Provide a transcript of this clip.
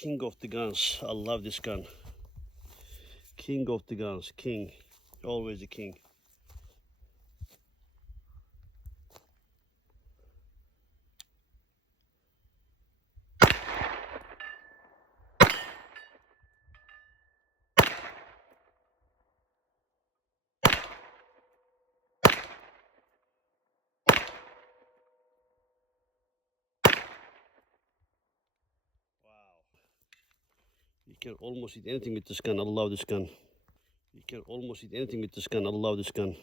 King of the guns. I love this gun. King of the guns. King. Always a king. You can almost eat anything with this gun. I love this gun. You can almost eat anything with this gun. I love this gun.